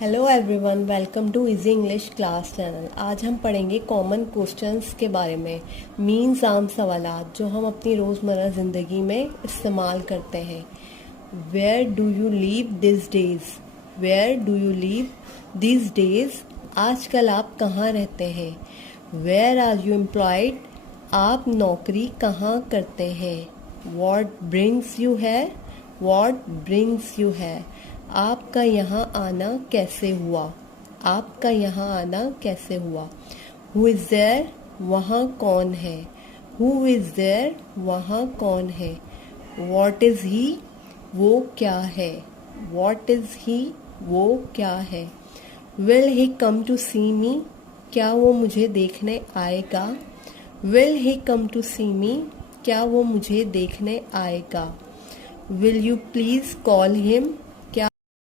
Hello everyone, welcome to easy English class channel. आज हम पढ़ेंगे कॉमन क्वेश्चंस के बारे में। मीन्स आम सवालात जो हम अपनी रोज़मर्रा ज़िंदगी में इस्तेमाल करते हैं। Where do you live these days? Where do you live these days? आजकल आप कहाँ रहते हैं? Where are you employed? आप नौकरी कहाँ करते हैं? वॉट ब्रिंग्स यू है? वॉट ब्रिंग्स यू है? आपका यहाँ आना कैसे हुआ? आपका यहाँ आना कैसे हुआ? Who is there? वहाँ कौन है? Who is there? वहाँ कौन है? What is he? वो क्या है? What is he? वो क्या है? Will he come to see me? क्या वो मुझे देखने आएगा? Will he come to see me? क्या वो मुझे देखने आएगा? Will you please call him?